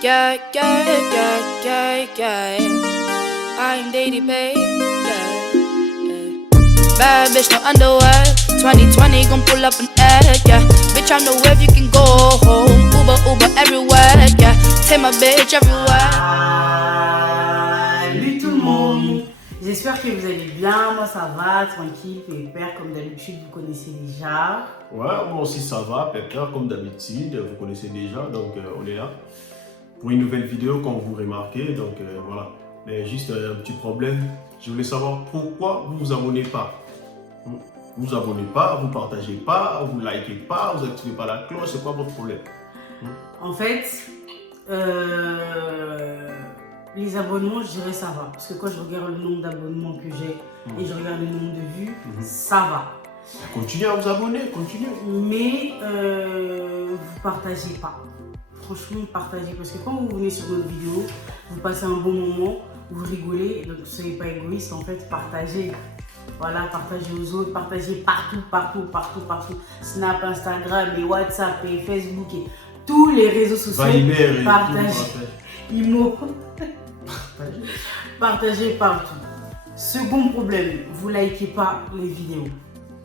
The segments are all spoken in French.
Yeah, yeah, yeah, yeah, yeah. I'm Daddy Babe, yeah, yeah. Bad bitch, no underwear. 2020 gon' pull up an egg, yeah. Bitch, I'm the wave, you can go home. Uber, Uber everywhere, yeah. Take my bitch everywhere. Salut tout le monde. J'espère que vous allez bien. Moi, ça va, tranquille, pépère, comme d'habitude, vous connaissez déjà. Ouais, moi aussi ça va, pépère, comme d'habitude, vous connaissez déjà, donc on est là pour une nouvelle vidéo, comme vous remarquez, donc voilà. Mais juste un petit problème, je voulais savoir pourquoi vous vous abonnez pas. Vous vous abonnez pas, vous partagez pas, vous likez pas, vous activez pas la cloche, c'est quoi votre problème? En fait, les abonnements, je dirais ça va. Parce que quand je regarde le nombre d'abonnements que j'ai et je regarde le nombre de vues, ça va. Continuez à vous abonner, continuez. Mais vous partagez pas. Franchement, partagez. Parce que quand vous venez sur notre vidéo, vous passez un bon moment, vous rigolez. Donc, ne soyez pas égoïste. En fait, partagez. Voilà, partagez aux autres. Partagez partout, partout, partout, partout. Snap, Instagram, et WhatsApp, et Facebook, et tous les réseaux sociaux. Viber et partagez. tout, Imo. Partagez partout. Second problème, vous likez pas les vidéos.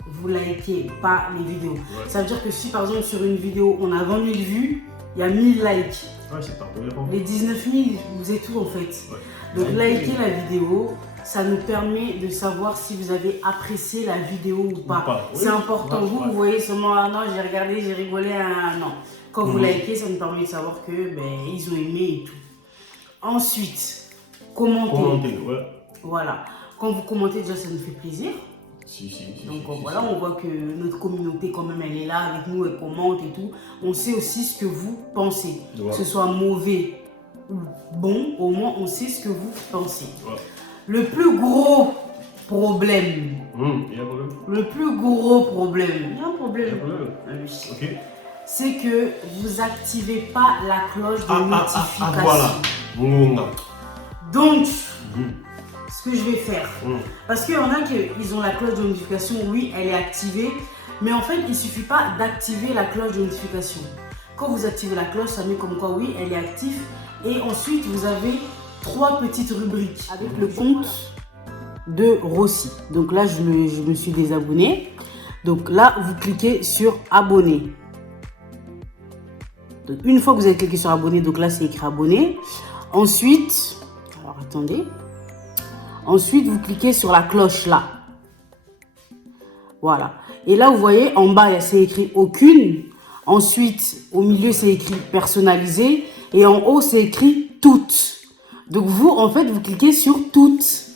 Vous likez pas les vidéos. Ouais. Ça veut dire que si par exemple sur une vidéo on a 20 000 vues, il y a 1000 likes. Ouais, c'est pas cohérent. Les 19 000, vous êtes tout en fait. Ouais. Donc liker la vidéo, ça nous permet de savoir si vous avez apprécié la vidéo ou pas. Oui, C'est important. ouais, Vous voyez seulement, ah non, j'ai regardé, j'ai rigolé, ah, non. Quand vous likez, ça nous permet de savoir que ils ont aimé et tout. Ensuite, commentez. Commentez, ouais. Voilà. Quand vous commentez, déjà, ça nous fait plaisir. Si. Donc voilà, on voit que notre communauté, quand même, elle est là avec nous, elle commente et tout. On sait aussi ce que vous pensez. Ouais. Que ce soit mauvais ou bon, au moins, on sait ce que vous pensez. Ouais. Le plus gros problème. Il y a un problème. Le plus gros problème. Il y a un problème. Il y a un problème. Oui. Ok. C'est que vous activez pas la cloche de notification. Voilà. Donc, ce que je vais faire, parce qu'il y en a qui ils ont la cloche de notification, oui, elle est activée, mais en fait, il ne suffit pas d'activer la cloche de notification. Quand vous activez la cloche, ça met comme quoi, oui, elle est active, et ensuite, vous avez 3 petites rubriques avec le compte de Rossi. Donc là, je me suis désabonné. Donc là, vous cliquez sur abonner. Donc, une fois que vous avez cliqué sur abonner, donc là, c'est écrit abonner. Ensuite, alors attendez. Ensuite, vous cliquez sur la cloche là. Voilà. Et là, vous voyez, en bas, c'est écrit aucune. Ensuite, au milieu, c'est écrit personnalisé. Et en haut, c'est écrit toutes. Donc, vous, en fait, vous cliquez sur toutes.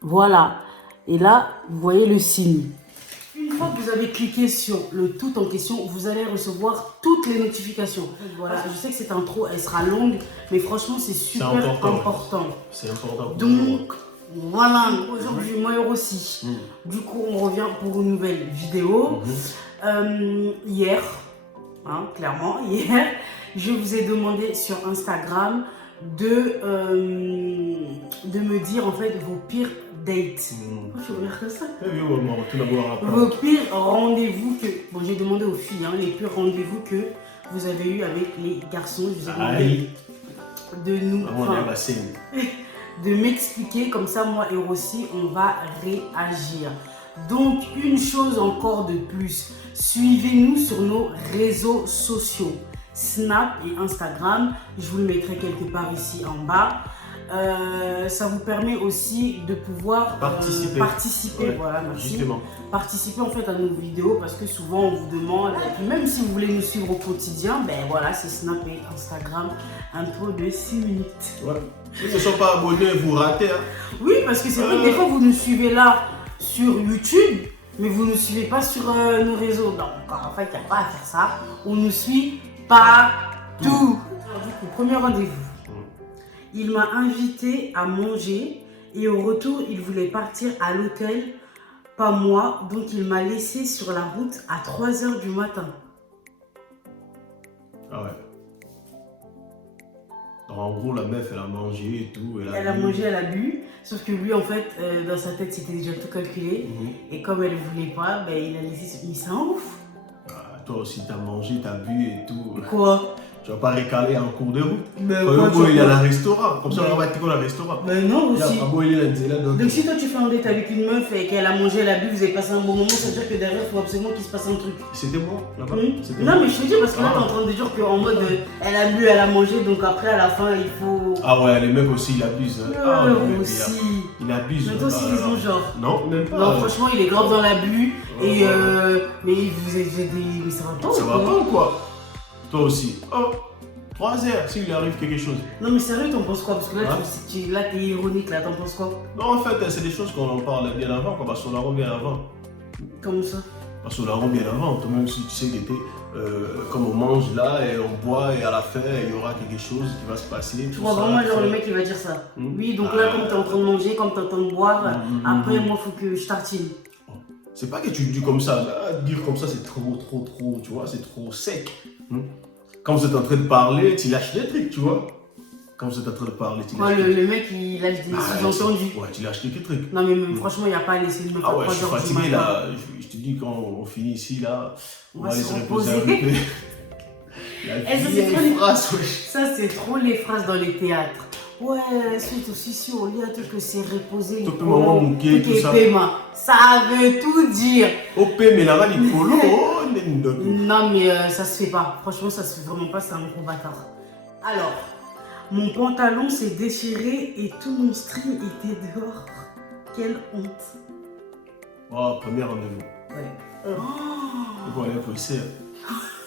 Voilà. Et là, vous voyez le signe. Une fois que vous avez cliqué sur le tout en question, vous allez recevoir toutes les notifications. Voilà, je sais que cette intro, elle sera longue, mais franchement, c'est super important. C'est important. Donc, voilà, aujourd'hui, moi aussi. Du coup, on revient pour une nouvelle vidéo. Hier, clairement, hier, je vous ai demandé sur Instagram de me dire en fait vos pires dates. Je vais faire ça. Vos pires rendez-vous que... Bon, j'ai demandé aux filles, les pires rendez-vous que vous avez eu avec les garçons. Je vous ai demandé de nous... de m'expliquer, comme ça, moi et Rossi, on va réagir. Donc, une chose encore de plus, suivez-nous sur nos réseaux sociaux. Snap et Instagram, je vous le mettrai quelque part ici en bas. Ça vous permet aussi de pouvoir participer, ouais, voilà, merci. Justement. Participer en fait à nos vidéos parce que souvent on vous demande, et puis même si vous voulez nous suivre au quotidien, voilà, c'est Snap et Instagram, un peu de 6 minutes. Ouais. Si vous ne sont pas abonnés, vous ratez. Oui, parce que c'est vrai que des fois vous nous suivez là sur YouTube, mais vous ne nous suivez pas sur nos réseaux. Donc en fait, il n'y a pas à faire ça. On nous suit partout. Alors, du coup, premier rendez-vous. Il m'a invité à manger et au retour, il voulait partir à l'hôtel, pas moi. Donc, il m'a laissé sur la route à 3 h du matin. Ah ouais. Donc, en gros, la meuf, elle a mangé et tout. Elle a mangé, elle a bu. Sauf que lui, en fait, dans sa tête, c'était déjà tout calculé. Et comme elle ne voulait pas, il a laissé... Il s'en ouf. Toi aussi, t'as mangé, t'as bu et tout. Quoi? Tu vas pas récaler en cours de route. Mais Quand il y a un restaurant, comme ça on va être dans le restaurant. Mais non aussi. Donc Donc si toi tu fais un date avec une meuf et qu'elle a mangé, elle a bu, vous avez passé un bon moment, ça veut dire que derrière il faut absolument qu'il se passe un truc. c'était bon là-bas. Non mais je te dis parce que là t'es en train de dire qu'en mode elle a bu, elle a mangé, donc après à la fin il faut... Ah ouais, les mecs aussi ils abusent. Ah, Ouais, aussi. il abuse. Mais toi aussi ils ont genre... Non, même pas. Non franchement il est grave dans l'abus et mais vous êtes des... Mais ça va pas Ça ou va pas ou quoi? Toi aussi. Oh, 3 heures s'il lui arrive quelque chose. Non mais sérieux t'en penses quoi? Parce que là Hein? là t'es ironique là, t'en penses quoi? Non, en fait, c'est des choses qu'on en parle bien avant, quoi, parce qu'on la rend bien avant. Comment ça? Parce qu'on la rend bien avant. Toi-même, si tu sais que comme on mange là et on boit et à la fin, il y aura quelque chose qui va se passer. Tu vois vraiment genre le mec il va dire ça. Oui donc là comme t'es en train de manger, comme t'es en train de boire, après moi faut que je tartine. C'est pas que tu dis comme ça, là, dire comme ça c'est trop, tu vois, c'est trop sec. Quand vous êtes en train de parler, tu lâches des trucs, tu vois. Quand vous êtes en train de parler, tu lâches Ouais, des trucs. le mec il lâche des sous-entendus. Ouais, tu lâches quelques trucs. Non mais franchement il n'y a pas à laisser une meuf Ah à ouais, 3 je suis heures du fatigué matin. là. Je te dis, quand on finit ici là, on va aller se reposer reposer. un peu. La Eh, ça, c'est vieille trop les- phrase, wesh. Ça c'est trop les phrases dans les théâtres. Ouais, suite aussi si on lit un truc que c'est reposé. Tout peut maman mouquer, tout ça. Paiement. Ça veut tout dire. OP, mais là, il faut l'eau. Non mais ça se fait pas. Franchement ça se fait vraiment pas, c'est un gros bâtard. Alors, mon pantalon s'est déchiré et tout mon string était dehors. Quelle honte. Oh, premier rendez-vous. Ouais. Il faut aller pour essayer.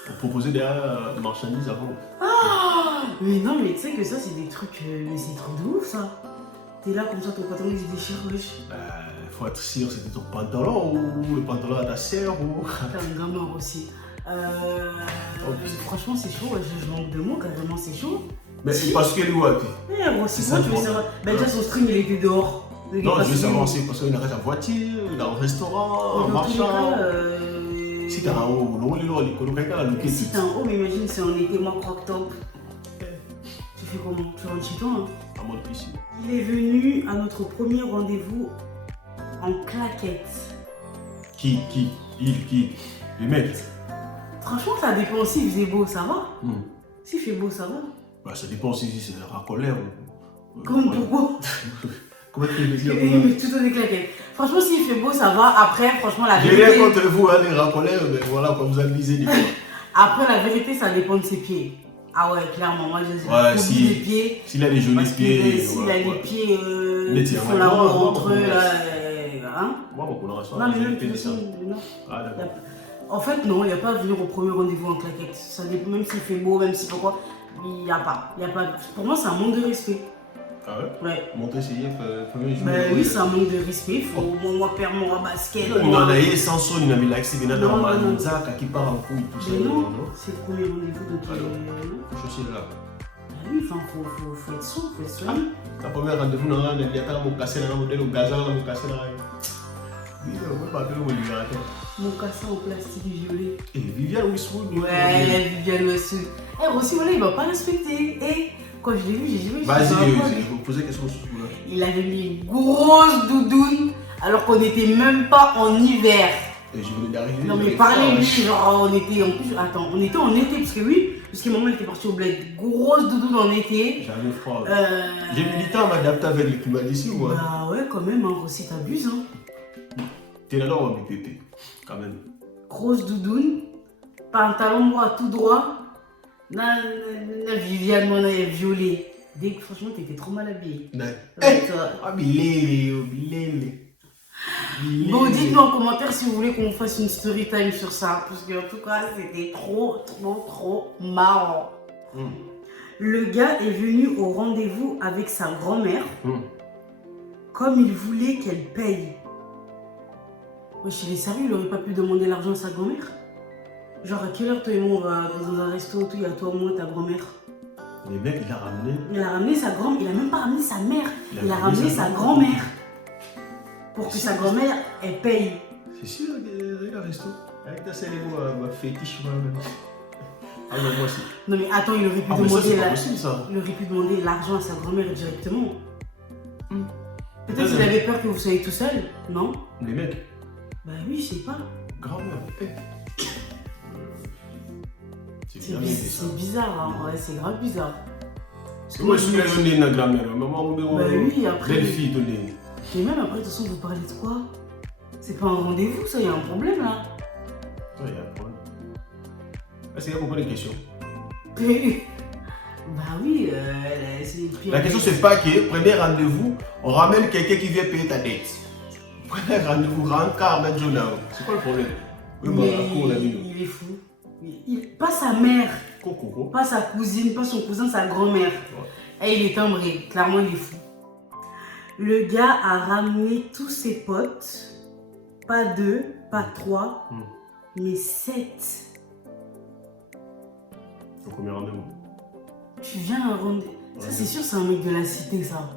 Pour proposer des marchandises avant. Mais non mais tu sais que ça c'est des trucs, mais c'est des trucs de ouf ça. T'es là comme ça ton pantalon il se déchire, wesh. Faut être sûr c'était ton pantalon ou le pantalon à ta sœur ou... T'es un gamin aussi. Franchement c'est chaud, je manque de mots carrément, c'est chaud. Mais Si. parce que lui, ouais. Aussi, C'est moi ça, tu veux le savoir. Bah déjà son string il était dehors. Il est Non, je passé veux savoir, où? c'est parce qu'il arrête en voiture, il est en restaurant, en Dans tous les marchant. cas, Si t'es en haut, non, il est quelqu'un à la si t'es en haut, mais imagine c'est en été, moi croque top. Tu fais comment? Tu rentres chez toi hein? À mode piscine. Il est venu à notre premier rendez-vous en claquettes. Qui? Les mecs. Franchement, ça dépend aussi, il faisait beau, ça va? S'il fait beau, ça va? Bah, ça dépend si c'est un racoleur ou... Comme pourquoi? Comment tu veux dire? Mais tout des claquettes. Franchement, s'il fait beau, ça va. Après, franchement, la J'ai vérité. rien contre vous, hein, les racoleurs, mais voilà, comme vous amusez des fois. Après, la vérité, ça dépend de ses pieds. Ah ouais, clairement, moi, je Ouais, les pieds. S'il a des jolis Parce que pieds. s'il a les pieds Mais qui tiens, font ouais, l'amour moi, entre moi, eux, moi, là. Hein? Moi, mon couleur, Non, mais même, de toute façon, non. Ah, d'accord. En fait, non, il n'y a pas à venir au premier rendez-vous en claquette. Ça dépend, même s'il fait beau, même si pourquoi, il n'y a pas. Pour moi, c'est un manque de respect. Ah ouais? Ouais. Monter, essayer, premier jour. Bah oui, c'est un manque de respect. Faut moi faire mon basket. Il en a eu sans son, il a mis l'accès, il a dans Non, ma non. manzaka qui part en couille, tout ça. Mais non, c'est le premier rendez-vous, donc Alors. non. Je suis là. Bah oui, enfin, faut être sourd, faut être soigné. La première rendez-vous, on a un diatar, on casse un modèle, on gazard, on casse un. Oui, on va appeler le libérateur. Mon cassin en plastique violet. Et Viviane Westwood. Ouais, Viviane Westwood. Eh, Rossi, voilà, il va pas respecter. Et quand je l'ai vu, j'ai dit, oui, Vas-y, je je vais vous poser question sur ce coup-là. Il avait mis une grosse doudoune alors qu'on n'était même pas en hiver. Et je venais d'arriver. Non mais parlez lui, genre on était en plus, attends, on était en été parce que oui, parce que maman elle était partie au bled, grosse doudoune en été. J'avais froid. J'ai mis du temps à m'adapter avec le climat d'ici ou quoi? Bah ouais quand même, hein, Rossi t'abuses hein. T'es là dans mon bébé, quand même. Grosse doudoune, pantalon droit tout droit, la Viviane mon œil violet. Dès que franchement t'étais trop mal habillée. Ah bilé. Bon, dites-nous en commentaire si vous voulez qu'on fasse une story time sur ça, parce qu'en tout cas, c'était trop marrant. Le gars est venu au rendez-vous avec sa grand-mère, comme il voulait qu'elle paye. Wesh, il est sérieux, il aurait pas pu demander l'argent à sa grand-mère? Genre, à quelle heure toi et moi on va dans un resto, tout, il y a toi, moi, ta grand-mère? Les mecs, il a ramené. Il a ramené sa grand-mère, il a même pas ramené sa mère, il a ramené sa grand-mère. Pour que sa grand-mère, elle paye. C'est sûr, le resto. Avec ta célèbre, ma fétiche, moi. Ah non, moi aussi. Non mais attends, il aurait pu Ah, mais ça, demander c'est pas possible, ça. il aurait pu demander l'argent à sa grand-mère directement. Peut-être Ouais, qu'il avait peur que vous soyez tout seul, non? Les mecs, Bah oui, je sais pas. grand-mère. C'est bizarre, hein. Ouais, c'est grave bizarre. Parce que Moi, je suis donné une grand-mère. Maman, oui, après. belle fille donnée. Et même après, de toute façon, vous parlez de quoi? C'est pas un rendez-vous, ça, il y a un problème là. Oui, il y a un problème. Est-ce qu'il y a beaucoup de questions? Bah oui, c'est. La question, c'est pas que premier rendez-vous, on ramène quelqu'un qui vient payer ta dette. Premier rendez-vous, rentre, mettre journal. C'est quoi le problème? Oui, il est fou. Pas sa mère, Coco. pas sa cousine, pas son cousin, sa grand-mère. Ouais. Et il est timbré, clairement, il est fou. Le gars a ramené tous ses potes, pas 2, pas 3, mais 7. Au premier rendez-vous. Tu viens à un rendez-vous. Ça, c'est sûr, c'est un mec de la cité, ça.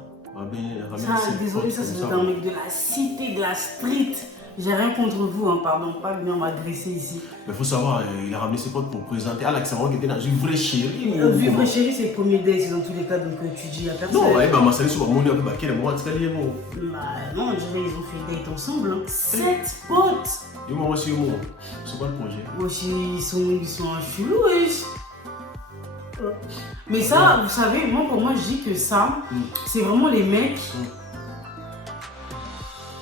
Désolé, ça, c'est un mec de la cité, de la street. J'ai rien contre vous, hein, pardon, pas venir m'agresser ici. Mais il faut savoir, il a ramené ses potes pour présenter. Alex, c'est qui était dans une vraie chérie. Une vraie chérie, c'est le premier date dans tous les cas, donc tu dis à personne. Non, ouais, bah, ma salle sur mon peu baquet, moi, tu sais, bon. Bah, non, on dirait qu'ils ont fait date ensemble. Hein. 7 potes! Et moi aussi, moi, c'est quoi le projet? Moi aussi, ils sont un chelou, wesh. Mais ça, vous savez, moi, pour moi, je dis que ça, c'est vraiment les mecs.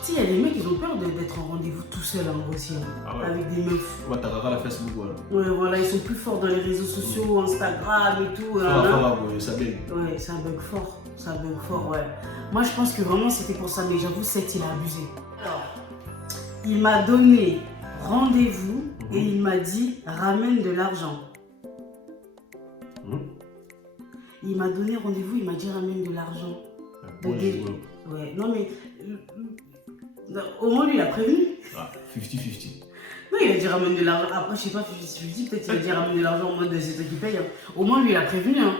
Tu sais, il y a des mecs qui ont peur d'être en rendez-vous tout seul, hein, aussi, hein, Ah ouais. avec des meufs. Ouais, t'as regardé la Facebook, voilà. Ouais, voilà, ils sont plus forts dans les réseaux sociaux, Instagram et tout. Ça bug. Ouais, c'est un bug fort. C'est un bug fort, ouais. Moi, je pense que vraiment, c'était pour ça, mais j'avoue, 7, il a abusé. Alors, il m'a donné rendez-vous et il m'a dit, ramène de l'argent. Il m'a donné rendez-vous, il m'a dit, ramène de l'argent. Ouais, non, mais... Au moins, lui, il a prévenu. Ah, 50-50. Non, il a dit ramène de l'argent. Après, je sais pas, je lui dis peut-être qu'il a dit ramène de l'argent en mode c'est toi qui paye. Hein. Au moins, lui, il a prévenu. Hein.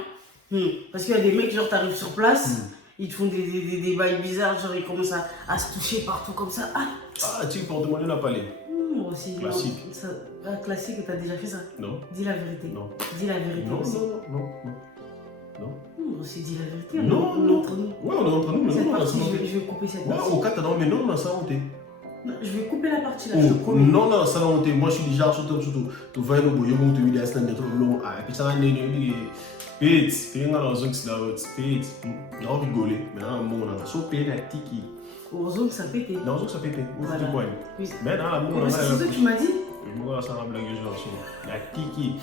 Parce qu'il y a des mecs, genre, t'arrives sur place, ils te font des bails bizarres, genre, ils commencent à se toucher partout comme ça. Ah, tu porte-monnaie n'a pas l'air. Moi aussi. Classique. Classique, t'as déjà fait ça? Non. Dis la vérité. Non. Dis la vérité. Non, aussi. non. Moi aussi, dis la vérité. Non, on est entre nous. Ouais, on est entre nous, mais Cette non, partie, je vais couper cette partie. Ouais, au cas, t'as mais non, on a ça honté. Non, je vais couper la partie là, je te promets. Non, ça n'a honté. Moi, je suis déjà surtout. Tu vas au bout, tu vas te mettre à stand up. Puis ça va aller. Pete, tu vas dans zone qui là, Pete. On va rigoler. Maintenant, on a sauté la tiki. Au zone, ça pétait. Dans zone, ça pétait. Voilà. Mais dans la moule, c'est ce que tu m'as dit. Moi, ça va blaguer, la tiki.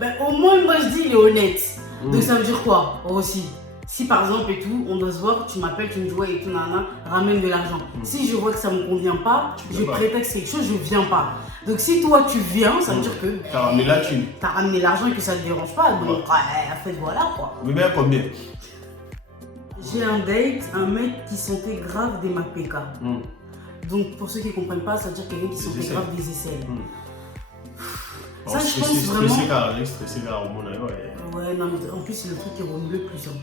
Ben, au moins, moi je dis, il est honnête. Donc ça veut dire quoi aussi? Si par exemple et tout, on doit se voir, tu m'appelles, tu me dis ouais et tout, nana, ramène de l'argent. Si je vois que ça me convient pas, je prétexte quelque chose, je viens pas. Donc si toi tu viens, ça veut dire que t'as ramené la thune. T'as ramené l'argent et que ça te dérange pas. Donc en fait voilà quoi. Mais bien combien? J'ai un date, un mec qui sentait grave des MAPK. Donc pour ceux qui comprennent pas, ça veut dire quelqu'un qui sentait grave des aisselles. Ça, je pense vraiment. Stressé, car au monde, ouais, non, mais en plus, c'est le truc qui remue le plus. Hein.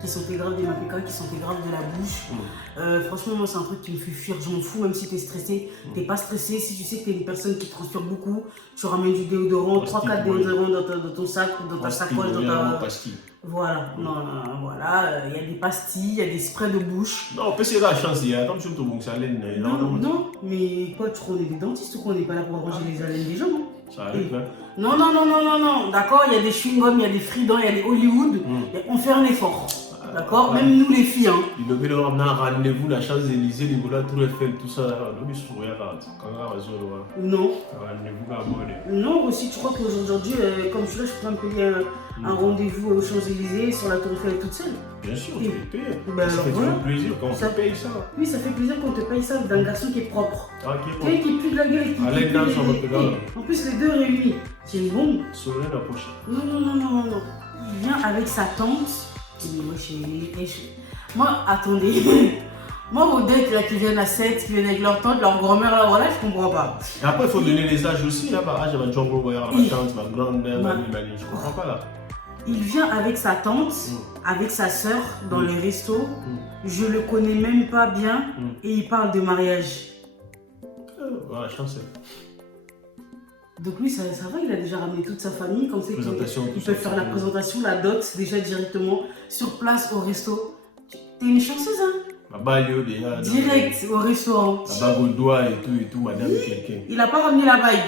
Qui sentait grave des MAPK, qui sentait grave de la bouche. Franchement, moi, c'est un truc qui me fait fuir. Je m'en fous, même si t'es stressé. T'es pas stressé. Si tu sais que t'es une personne qui transpire beaucoup, tu ramènes du déodorant, 3-4 déodorants dans ton sac ou dans ta sacoche, dans ta. Voilà, voilà. Il y a des pastilles, il y a des sprays de bouche. Non, on peut essayer la chance, il y a comme sur tout le monde, ça l'aide. Non, mais quoi, tu crois qu'on est des dentistes ou qu'on n'est pas là pour arranger les haleines des gens, non? Ça arrive, hein? Non, d'accord, il y a des chewing-gums, il y a des Fridans, il y a des Hollywood, on fait un effort, d'accord? Même nous les filles, hein. Il devait leur amener un rendez-vous, la Champs-Élysées, les volants, tout le fait, tout ça, on doit sourire, quand on a raison, non. Rendez-vous à mode. Non, aussi, tu crois qu'aujourd'hui, comme celui-là, je pourrais me payer un rendez-vous aux Champs-Élysées sur la Tour Eiffel toute seule? Bien sûr, tu les payes. Ben ça fait toujours plaisir quand on te paye ça. Oui, ça fait plaisir quand on te paye ça d'un garçon qui est propre. Ah, qui est propre. Quelqu'un qui pue de la gueule, qui en plus, les deux réunis. C'est une bombe. Sourire la poche. Non. Il vient avec sa tante. Moi, attendez. Moi, aux dates là, qui viennent à 7, qui viennent avec leur tante, leur grand-mère, là, voilà, je comprends pas. Et après, il faut donner les âges aussi. Là, par âge, j'avais Django Boyard, ma tante, ma grand-mère, ma manie. Je comprends pas là. Il vient avec sa tante, avec sa soeur, dans les restos. Je le connais même pas bien et il parle de mariage. Voilà, chance. Donc lui, ça va, il a déjà ramené toute sa famille, comme ça il peut faire la présentation, la dot, déjà directement sur place au resto. T'es une chanceuse, hein? Déjà. Direct au restaurant. La bague au doigt et tout, madame quelqu'un. Il a pas ramené la bague.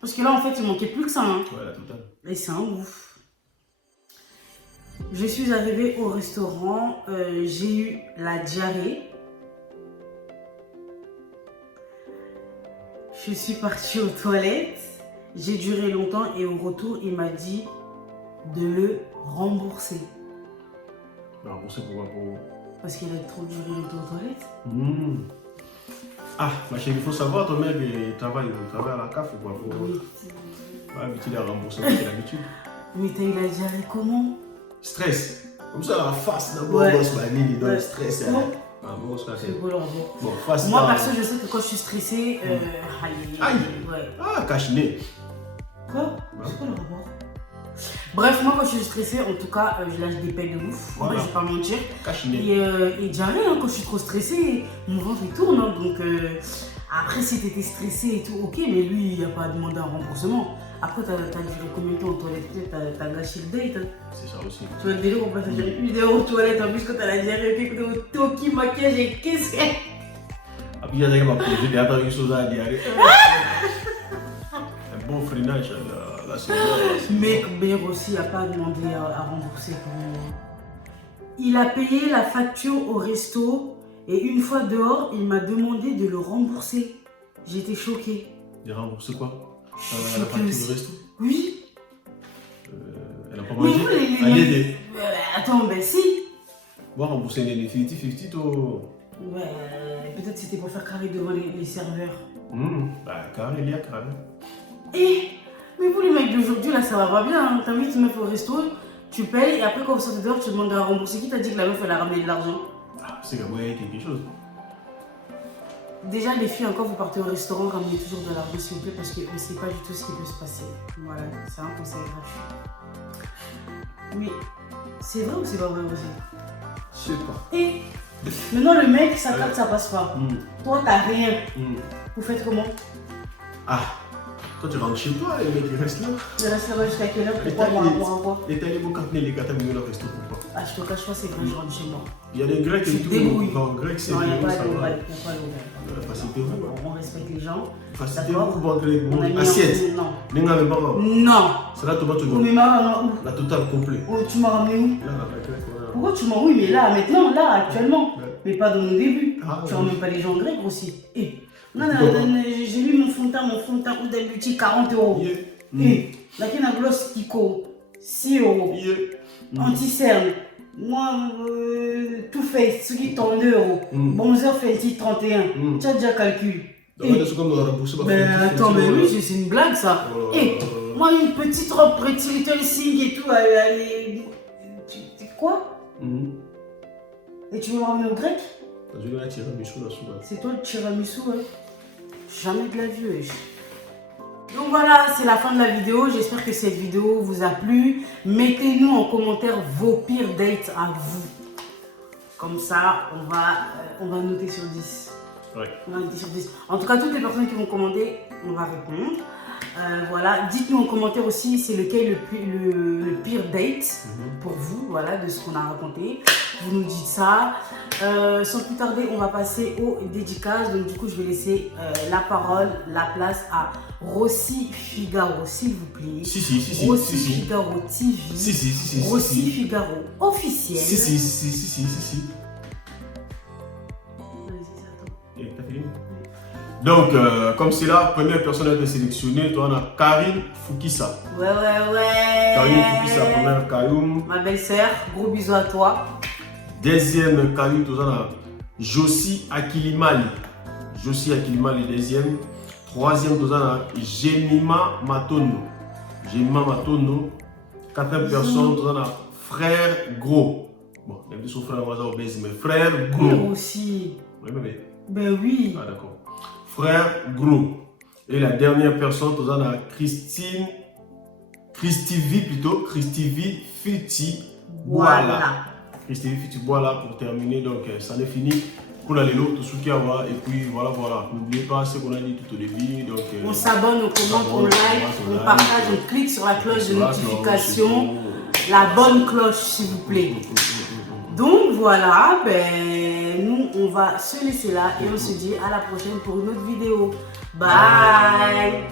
Parce que là, en fait, il manquait plus que ça. Hein. Ouais, la totale. Et c'est un ouf. Je suis arrivée au restaurant, j'ai eu la diarrhée. Je suis partie aux toilettes. J'ai duré longtemps et au retour, il m'a dit de le rembourser. Rembourser pourquoi pour... Parce qu'il a trop duré longtemps aux toilettes. Ah, ma chérie, il faut savoir, ton mec il travaille à la CAF ou quoi pour... Oui. Pas habitué à rembourser, c'est l'habitude. Mais t'as eu la diarrhée comment? Stress. Comme ça, la face d'abord, Ouais. boss, ma ligne, dans le Ouais. stress. Non. Ah, bon, c'est C'est beau, l'envoi. bon, face Moi, là. perso, je sais que quand je suis stressée, Aïe. Ouais. Ah, cache-nez. Quoi? C'est quoi le rapport? Bref, moi, quand je suis stressée, en tout cas, je lâche des pelles de ouf. Voilà. Moi, je vais pas mentir. Cache-nez. Et diarrhée, hein, quand je suis trop stressée, mon ventre il tourne. Hein, donc, après, si t'étais stressée et tout, ok, mais lui, il a pas demandé un remboursement. Après, t'as duré combien de temps aux toilettes? Peut-être t'as gâché le date. Hein. C'est ça aussi. Tu vois le délire, on passe à durer 1 heure aux toilettes. En plus, quand t'as la diarrhée, t'es au toki, maquillage et qu'est-ce que. Ah, puis il y a des gens qui m'ont dit, attends, une chose à dire. Un bon freinage, là, c'est bon. Mec, Bér aussi n'a pas demandé à rembourser pour moi. Il a payé la facture au resto et une fois dehors, il m'a demandé de le rembourser. J'étais choquée. Il a remboursé quoi? Je La suis choquée facture aussi. du resto? Oui. Elle a pas Mais mangé? vous, Allez, attends, ben si. bon, rembourser les définitifs, 50 ou... Ouais, peut-être c'était pour faire carré devant les serveurs. Bah, carré, il y a carré. Eh, mais vous les mecs d'aujourd'hui, là, ça va pas bien. Hein. T'invites une meuf au resto, tu payes et après quand vous sortez dehors, tu demandes à rembourser. Qui t'a dit que la meuf, elle a ramené de l'argent? Ah, c'est ouais, quelque chose. Déjà, les filles, quand vous partez au restaurant, ramenez toujours de l'argent, s'il vous plaît, parce qu'on ne sait pas du tout ce qui peut se passer. Voilà, c'est un conseil gratuit. Oui, c'est vrai ou c'est pas vrai aussi? Je sais pas. Et maintenant, le mec, sa carte, ça passe pas. Toi, t'as rien. Vous faites comment? Ah, quand tu rentres chez toi, les mecs ils restent là. Je reste là-bas jusqu'à quelle heure? Et Pourquoi t'as par rapport à quoi? les talibans quand les gars t'as mis le resto pourquoi? Ah, je te cache pas, c'est quand je rentre chez moi. Il y a des Grecs et Tu tout. te débrouilles. Non, Grecs c'est Non, il n'y a bon, pas ça de va. nouvelles. Il n'y a pas de nouvelles. Facilitez-vous. On respecte les gens. Facilitez-vous, bon, On a mis assiette. Non. N'enga mais pas. Non. C'est là tomate Oh, mais Mara, où? la totale complet. Oh, tu m'as ramené où? Là, la Grec, voilà. Pourquoi tu m'as... Oui, mais là, maintenant, là, actuellement. Ouais. Mais pas dans mon début. Ah, Tu ouais. ramènes pas les gens grecs aussi. Eh. Non, Non. j'ai lu mon fond de teint ou d'un budget 40 €. Yeah. Eh. La Kena Gloss Kiko, 6 €. Yeah. Anti-cerne. Moi, tout fait, ce qui est 32 €. Bonzer Fenty 31. Tu as déjà calculé. Donc, on est comme dans la bourse. Mais attends, mais oui, c'est une blague ça. Oh. Eh, moi, une petite robe Pretty Little Thing et tout, quoi? Et tu veux me ramener au grec? Je vais la tirer Michou là souvent. C'est toi le tiramisu, hein? Jamais de la vie, wesh. Donc voilà, c'est la fin de la vidéo. J'espère que cette vidéo vous a plu. Mettez-nous en commentaire vos pires dates à vous. Comme ça, on va noter sur 10. Ouais. On va noter sur 10. En tout cas, toutes les personnes qui vont commander, on va répondre. Voilà, dites-nous en commentaire aussi c'est lequel le pire date pour vous, voilà, de ce qu'on a raconté. Vous nous dites ça. Sans plus tarder, on va passer aux dédicaces. Donc du coup, je vais laisser la parole, la place à Rossi Figaro, s'il vous plaît. Si. Rossi Figaro TV. Si. Rossi Figaro officiel. Si. Vas-y, attends. Et t'as fini? Donc, comme c'est la première personne à être sélectionnée, toi, on a Karine Fukisa. Ouais. Karine Fukisa, première Kayoum. Ma belle-sœur, gros bisous à toi. Deuxième Kayoum, on a Josie Akilimali. Deuxième. Troisième, on a Jemima Matono. Quatrième personne, on a Frère Gros. Bon, il y a des frères voisins obèses, mais Frère Moi Gros. aussi. Oui, bébé. Ben oui. Ah, d'accord. Frère Gros. Et la dernière personne, on a Christivi Futi. Voilà. Christivi Futi, voilà pour terminer. Donc, ça n'est fini. Pour la Lélo, tout ce qu'il y a. Et puis, voilà. N'oubliez pas ce qu'on a dit tout au début. Donc, On s'abonne, on commente, on like, on partage, on clique sur la cloche de notification. La bonne cloche, s'il vous plaît. Donc voilà, ben, nous on va se laisser là et on se dit à la prochaine pour une autre vidéo. Bye.